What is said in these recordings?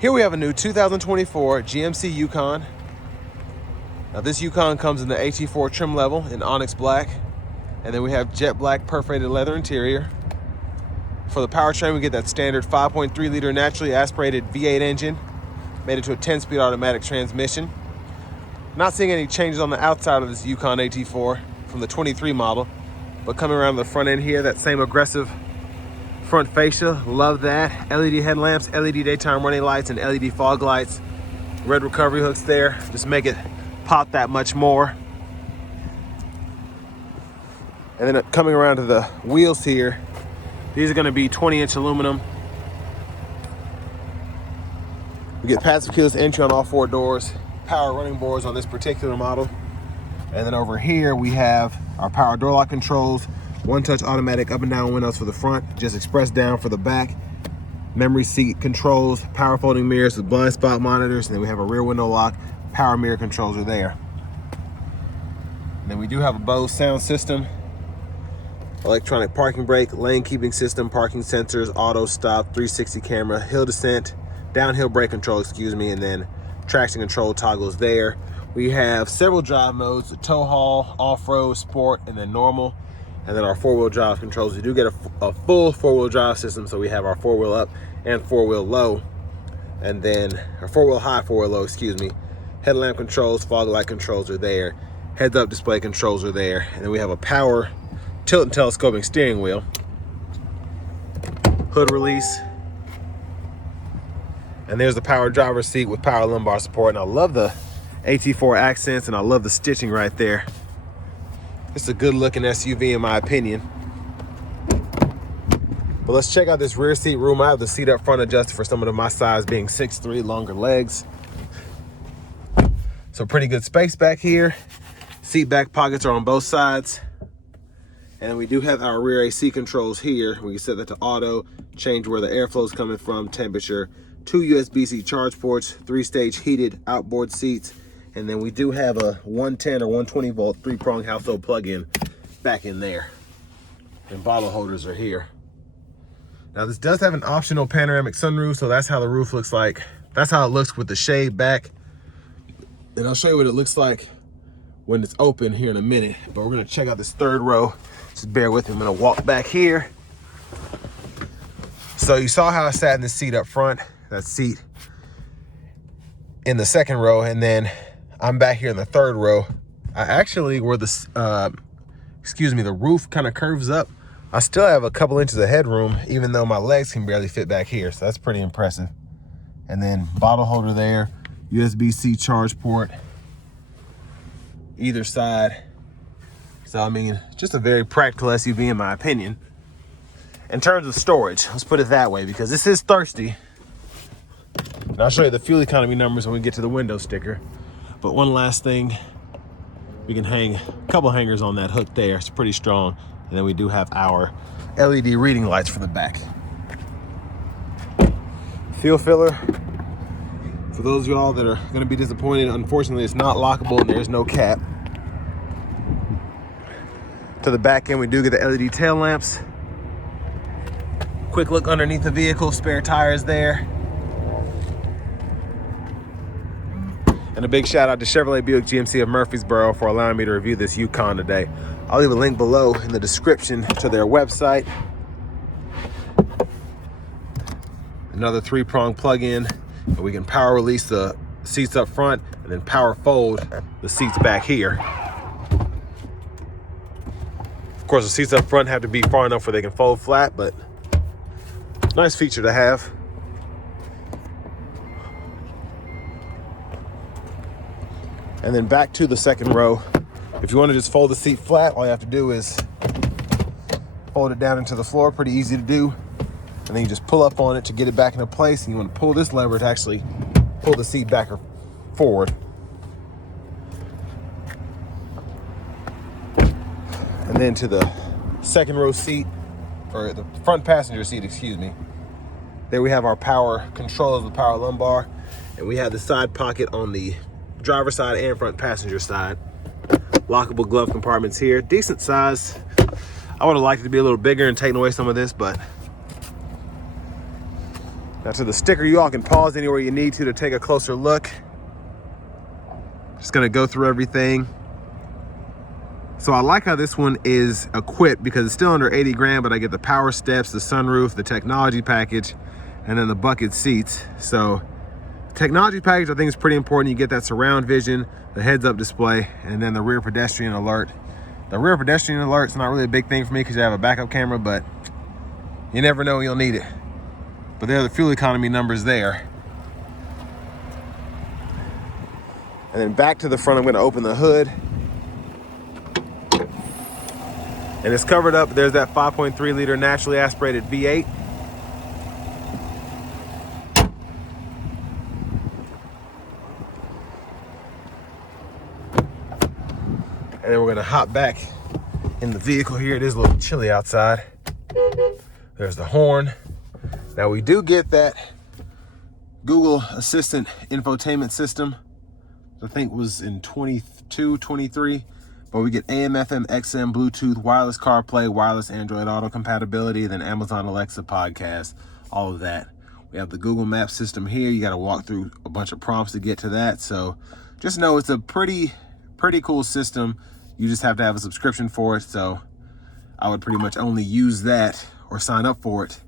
Here we have a new 2024 GMC Yukon. Now this Yukon comes in the AT4 trim level in onyx black, and then we have jet black perforated leather interior. For the powertrain, we get that standard 5.3 liter naturally aspirated V8 engine, made into a 10-speed automatic transmission. Not seeing any changes on the outside of this Yukon AT4 from the 23 model, but coming around to the front end here, that same aggressive front fascia, love that. LED headlamps, LED daytime running lights, and LED fog lights. Red recovery hooks there, just make it pop that much more. And then coming around to the wheels here, these are gonna be 20-inch aluminum. We get passive keyless entry on all four doors, power running boards on this particular model. And then over here, we have our power door lock controls, one-touch automatic up and down windows for the front, just express down for the back, memory seat controls, power folding mirrors with blind spot monitors, and then we have a rear window lock, power mirror controls are there. And then we do have a Bose sound system, electronic parking brake, lane keeping system, parking sensors, auto stop, 360 camera, hill descent, downhill brake control, and then traction control toggles there. We have several drive modes, tow haul, off-road, sport, and then normal. And then our four-wheel drive controls. We do get a full four-wheel drive system, so we have our four-wheel up and four-wheel low. And then our four-wheel high, four-wheel low, Headlamp controls, fog light controls are there. Heads-up display controls are there. And then we have a power tilt and telescoping steering wheel. Hood release. And there's the power driver's seat with power lumbar support. And I love the AT4 accents, and I love the stitching right there. It's a good looking SUV in my opinion. But let's check out this rear seat room. I have the seat up front adjusted for someone of my size, being 6'3", longer legs. So pretty good space back here. Seat back pockets are on both sides. And then we do have our rear AC controls here. We can set that to auto, change where the airflow is coming from, temperature, 2 USB-C charge ports, 3-stage heated outboard seats. And then we do have a 110 or 120 volt 3-prong household plug-in back in there. And bottle holders are here. Now this does have an optional panoramic sunroof, so that's how the roof looks like. That's how it looks with the shade back. And I'll show you what it looks like when it's open here in a minute. But we're gonna check out this third row. Just bear with me, I'm gonna walk back here. So you saw how I sat in the seat up front, that seat in the second row, and then I'm back here in the third row. I actually, where the roof kind of curves up, I still have a couple inches of headroom, even though my legs can barely fit back here. So that's pretty impressive. And then bottle holder there, USB-C charge port, either side. So, I mean, just a very practical SUV in my opinion. In terms of storage, let's put it that way, because this is thirsty. And I'll show you the fuel economy numbers when we get to the window sticker. But one last thing, we can hang a couple hangers on that hook there. It's pretty strong. And then we do have our LED reading lights for the back. Fuel filler. For those of y'all that are gonna be disappointed, unfortunately it's not lockable and there's no cap. To the back end, we do get the LED tail lamps. Quick look underneath the vehicle, spare tires there. And a big shout out to Chevrolet Buick GMC of Murfreesboro for allowing me to review this Yukon today. I'll leave a link below in the description to their website. Another 3-prong plug-in, and we can power release the seats up front and then power fold the seats back here. Of course, the seats up front have to be far enough where they can fold flat, but nice feature to have. And then back to the second row. If you want to just fold the seat flat, all you have to do is fold it down into the floor. Pretty easy to do. And then you just pull up on it to get it back into place. And you want to pull this lever to actually pull the seat back or forward. And then to the second row seat, or the front passenger seat, There we have our power controls with power lumbar. And we have the side pocket on the driver's side and front passenger side. Lockable glove compartments here, decent size. I would have liked it to be a little bigger and taken away some of this, but Now to the sticker, you all can pause anywhere you need to take a closer look. Just gonna go through everything. So I like how this one is equipped because it's still under 80 grand, but I get the power steps, the sunroof, the technology package, and then the bucket seats. So technology package I think is pretty important. You get that surround vision, the heads up display, and then the rear pedestrian alert. The rear pedestrian alert's not really a big thing for me because you have a backup camera, but you never know when you'll need it. But there are the fuel economy numbers there. And then back to the front, I'm gonna open the hood. And it's covered up. There's that 5.3 liter naturally aspirated V8. And then we're gonna hop back in the vehicle here. It is a little chilly outside. There's the horn. Now we do get that Google Assistant infotainment system. I think was in 22, 23. But we get AM, FM, XM, Bluetooth, wireless CarPlay, wireless Android Auto compatibility, then Amazon Alexa podcast, all of that. We have the Google Maps system here. You got to walk through a bunch of prompts to get to that. So just know it's a pretty cool system. You just have to have a subscription for it. So I would pretty much only use that or sign up for it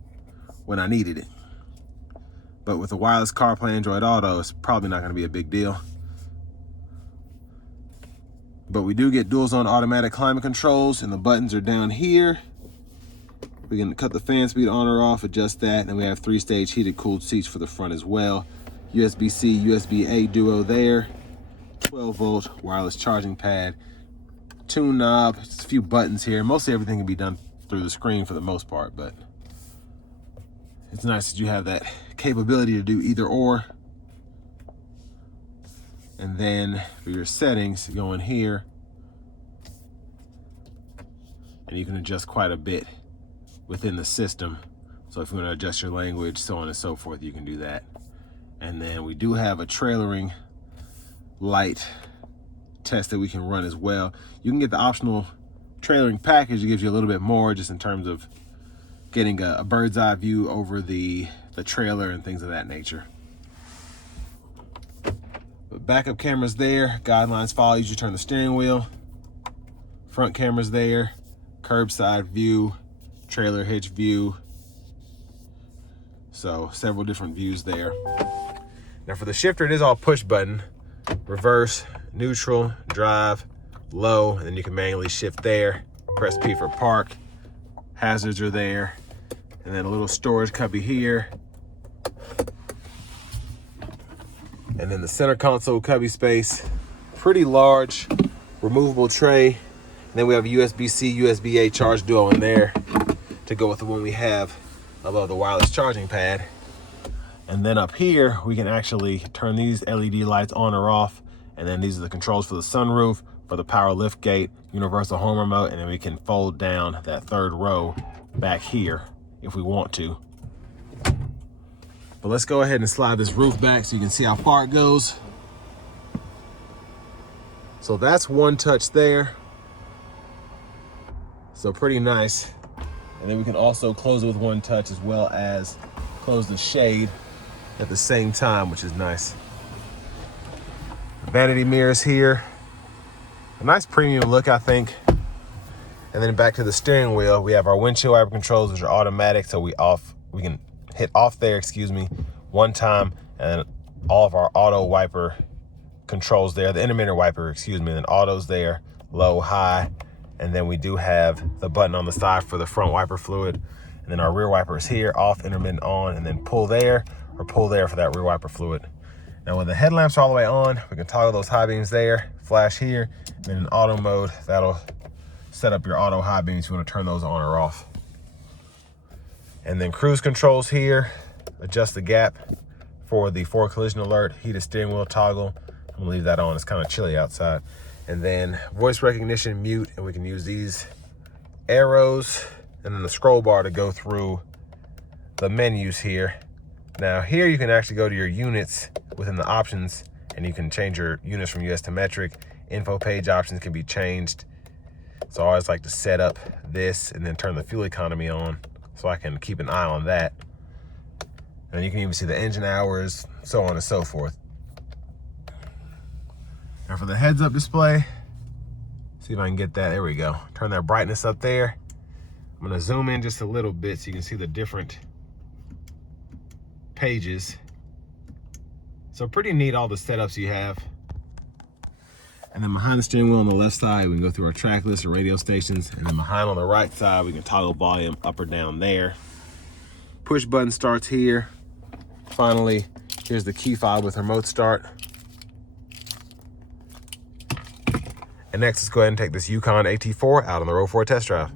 when I needed it. But with the wireless CarPlay, Android Auto, it's probably not going to be a big deal. But we do get dual zone automatic climate controls, and the buttons are down here. We can cut the fan speed on or off, adjust that, and we have 3-stage heated cooled seats for the front as well. USB-C, USB-A duo there. 12-volt wireless charging pad. Tune knob, just a few buttons here. Mostly everything can be done through the screen for the most part, but it's nice that you have that capability to do either or. And then for your settings, you go in here and you can adjust quite a bit within the system. So if you want to adjust your language, so on and so forth, you can do that. And then we do have a trailering light test that we can run as well. You can get the optional trailering package. It gives you a little bit more just in terms of getting a bird's eye view over the trailer and things of that nature. But backup cameras there, guidelines follow. You should turn the steering wheel. Front cameras there, curbside view, trailer hitch view. So several different views there. Now for the shifter, it is all push button. Reverse, neutral, drive, low, and then you can manually shift there. Press P for park. Hazards are there. And then a little storage cubby here. And then the center console cubby space, pretty large, removable tray. And then we have a USB-C, USB-A charge duo in there to go with the one we have above the wireless charging pad. And then up here, we can actually turn these LED lights on or off. And then these are the controls for the sunroof, for the power lift gate, universal home remote, and then we can fold down that third row back here if we want to. But let's go ahead and slide this roof back so you can see how far it goes. So that's one touch there. So pretty nice. And then we can also close it with one touch as well as close the shade at the same time, which is nice. Vanity mirrors here. A nice premium look, I think. And then back to the steering wheel, we have our windshield wiper controls, which are automatic. So we can hit off there, one time, and all of our auto wiper controls there, the intermittent wiper, and then auto's there, low, high, and then we do have the button on the side for the front wiper fluid, and then our rear wiper is here, off, intermittent on, and then pull there, or pull there for that rear wiper fluid. Now when the headlamps are all the way on, we can toggle those high beams there, flash here, and then in auto mode, that'll set up your auto high beams if you want to turn those on or off. And then cruise controls here, adjust the gap for the forward collision alert, heated steering wheel toggle. I'm gonna leave that on, it's kind of chilly outside. And then voice recognition, mute, and we can use these arrows and then the scroll bar to go through the menus here. Now here you can actually go to your units within the options and you can change your units from US to metric. Info page options can be changed. So I always like to set up this and then turn the fuel economy on so I can keep an eye on that. And you can even see the engine hours, so on and so forth. Now for the heads-up display, see if I can get that. There we go. Turn that brightness up there. I'm gonna zoom in just a little bit so you can see the different pages. So pretty neat, all the setups you have. And then behind the steering wheel on the left side, we can go through our track list or radio stations. And then behind on the right side, we can toggle volume up or down there. Push button starts here. Finally, here's the key fob with remote start. And next, let's go ahead and take this Yukon AT4 out on the road for a test drive.